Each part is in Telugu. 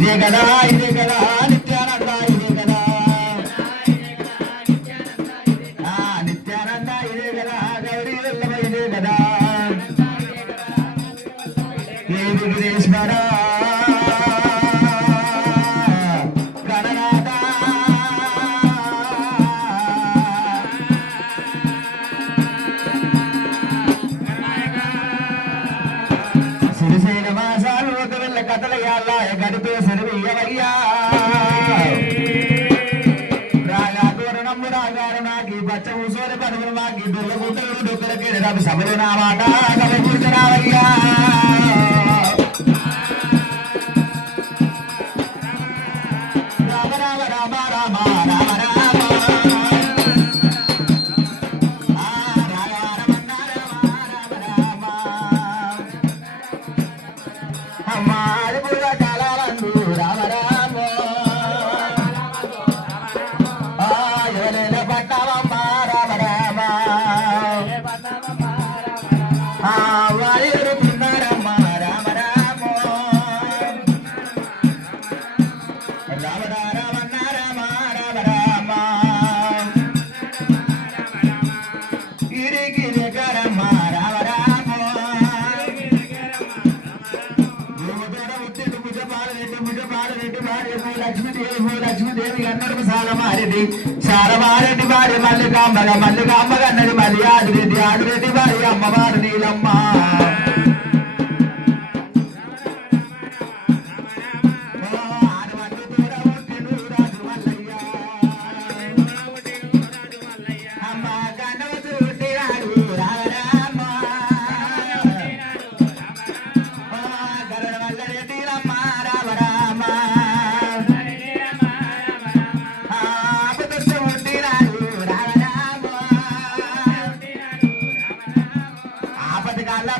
ఇదే కదా నిత్యానంద ఇదే కదా నిత్యానంద ఇదే కదా గౌరీ వల్లభ ఇదే కదా ఏ విఘ్నేశ్వర గణనాథ సిరిశైల మాసాలు ఒక వెళ్ళ కథలయ్యాలా గడిపే సెలవయ్యవయ్యా పచ్చ కూసోని పనులు మాకి దొల్ల గుట్టలు డొక్కలకి రవి సభలు నా మాట కవి కూర్చరావయ్యా రామ రామ రామ రామ రామ రామ అమ్మాది పుల్ల కాలందు రామ రామ పట్టవమ్మ రామ రామ వాయురుతున్నారమ్మ రామ రామ రామ రామన్న రామ రామ రామ ఇరిగిరి గరమ్మ రామ రామ లక్ష్మీదేవి అన్నడు సాలమారెడ్డి సారమారెడ్డి భార్య మల్లికాంబగ అన్నది మళ్ళీ ఆదిరెడ్డి భార్య అమ్మవారు నీలమ్మ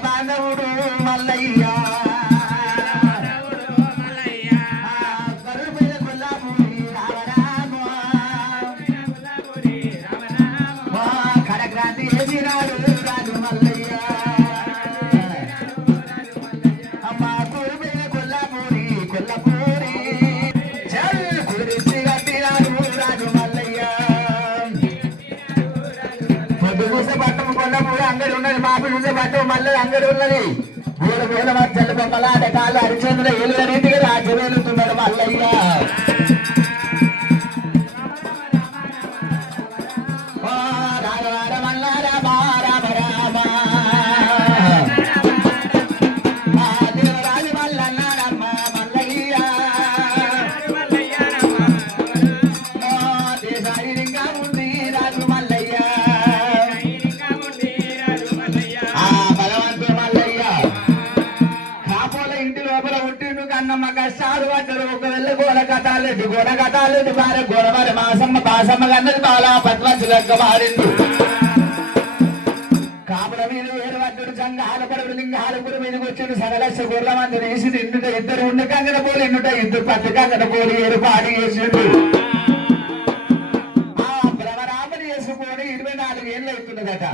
బాంధవుడు మల్లయ్య కరుపైన కొల్లాపూరి రామ కడక్రాంతి చేసినాడు రాజు మల్లయ్య అమ్మ కరుపైన కొల్లాపూరి కురిసి కట్టినాడు రాజు మల్లయ్య పొద్దు చూసే పట్టం కొల్లపూరి అంగడి ఉన్నది మాపు చూసే పట్టం మల్లె అంగడి ఉన్నది పూల పూల మచ్చలు బొమ్మలాట కాళ్ళు హరిచంద్ర ఏళ్ళ రీతిగా రాజ్యం వెళుతున్నాడు మల్లయ్య రాఘవార మల్ల రామ రామ రామ దేవరాజు మల్లన్న రమ్మ మల్లయ్య దేశాయిగా ఉంది రాజు మల్లయ్య భగవంతు మల్లయ్య కాపోల ఇంటి లోపల ఉంటిండు కన్నమ్మ కష్టాలు పడ్డాడు ఒక వెళ్ళి గోడ కథాలెడ్డి భార్య గోడవారి బాసమ్మ కన్నది బాలా పద్మసి లెక్క మారిండు కాపుల మీద ఏరువడ్డు జంగాల పడుడు లింగాలపురి మీదకి వచ్చిండు సగలక్ష గొర్రెల మంది వేసి ఇద్దరు ఉండి కంగన పోలి ఇద్దరు పత్తి కంగన పోలి ఏరుపాటు చేసిండు ఆ భ్రమరామని వేసుకొని 24 ఏళ్ళు అవుతున్నదట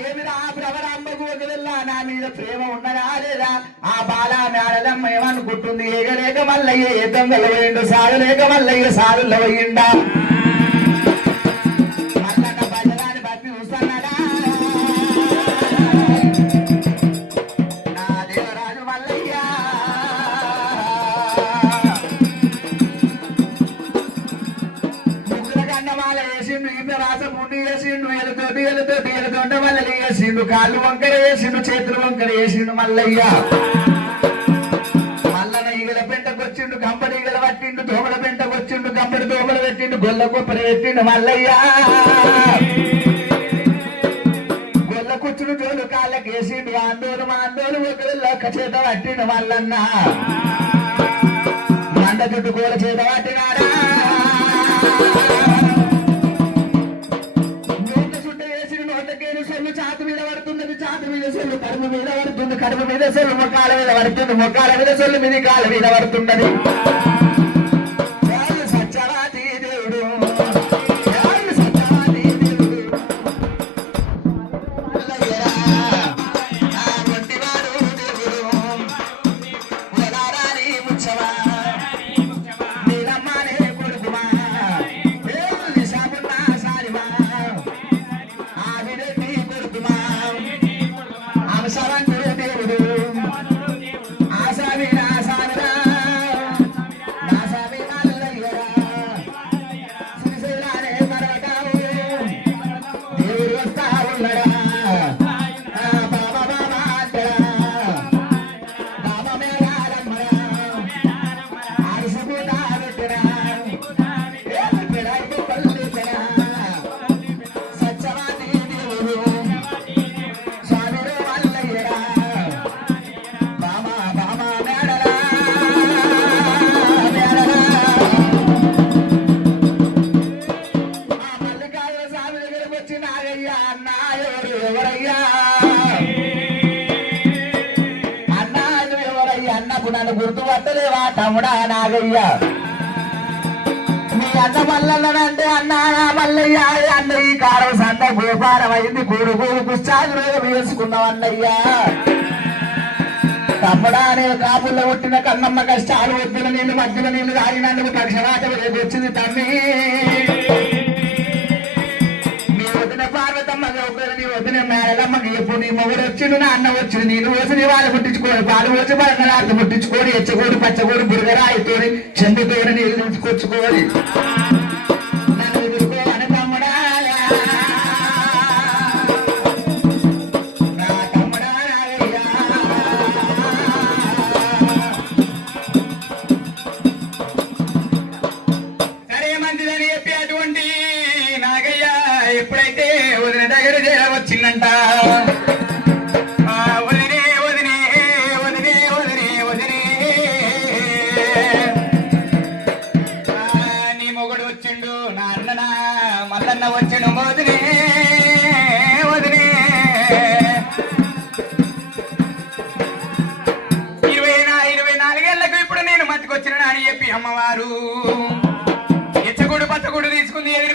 ఏమిరా భ్రమరాంబకు ఒక వెళ్ళా నా మీద ప్రేమ ఉన్నదా లేదా ఆ బాలా మేడలమ్మ ఏమనుకుంటుంది ఏగలేక మల్లయ్య ఏ దొంగలు పోయిండు సాగలేక మల్లయ్య సాగుల్లో పోయిండా మల్లన్న బజలాన్ని బట్టి చూస్తున్నాడా నా దేవరాజు మల్లయ్య ముగ్గుల కన్నమాల వేసిండు ఈమె రాస పుండి వేసిండు ఎలుతోటి మల్లెలు వేసిండు కాళ్ళు వంకర వేసిండు చేతులు వంకర వేసిండు మల్లయ్య మల్లన ఈగల పెంటకొచ్చిండు గంపడి ఈగల పట్టిండు దోమల పెంటకొచ్చిండు గంపడి దోమలు పెట్టిండు గొల్ల కుప్పలు పెట్టిండు మల్లయ్య గొల్ల కూర్చుని జోలు కాళ్ళకి వేసిండు ఆందోళన ఒక చేత పట్టిండు మల్లన్న మండ చుట్టు కూర చేత పట్టినాడా చాతు మీద పడుతున్నది చాతు మీద సొల్లు కడుపు మీద పడుతుంది కడుపు మీద సొల్లు మొక్కాల మీద పడుతుంది మొక్కాల మీద సొల్లు మీద కాల మీద పడుతున్నది సత్యవాది దేవుడు ఒంటివాడు దేవుడు ముచ్చవా తమ్ముడా నాగయ్య మీ అన్న మల్లనంటే అన్నా నా మల్లయ్య అన్న ఈ కారం సంద గోపారం అయింది గూడు గూడు కుష్టాలు వేసుకున్నాం అన్నయ్యా తమ్ముడా నేను కాపుల్లో పుట్టిన కన్నమ్మ కష్టాలు వద్దున నీళ్ళు మధ్యలో నీళ్లు తాగినందుకు పక్షవాత వచ్చింది తమ్మి నీ వదిన పార్వతమ్మ నీ వదిన మేడలమ్మకి ఎప్పుడు నీ మొగుడు వచ్చిండు నా అన్న వచ్చిండు నీళ్ళు పోసి నీ వాళ్ళు పుట్టించుకోడు పాలు పోసి బలంగా పుట్టించుకోడు ఎచ్చగోడు పచ్చగోడు బురగరాయితోని చెందుతోని నీళ్ళు తీసుకొచ్చుకోవాలి నన్ను ఎదుర్కోవాలి తమ్ముడా ఎప్పుడైతే వదిన దగ్గర చేరవచ్చిందంట వదినే వదినే వదినే వదినే వదినే నీ మొగుడు వచ్చిండు నా అన్న మల్లన్న వచ్చిండు వదినే వదినే 24 ఏళ్లకు ఇప్పుడు నేను మతికొచ్చిన అని చెప్పి అమ్మవారు ఎచ్చగూడు పచ్చగూడు తీసుకుంది ఎదిరి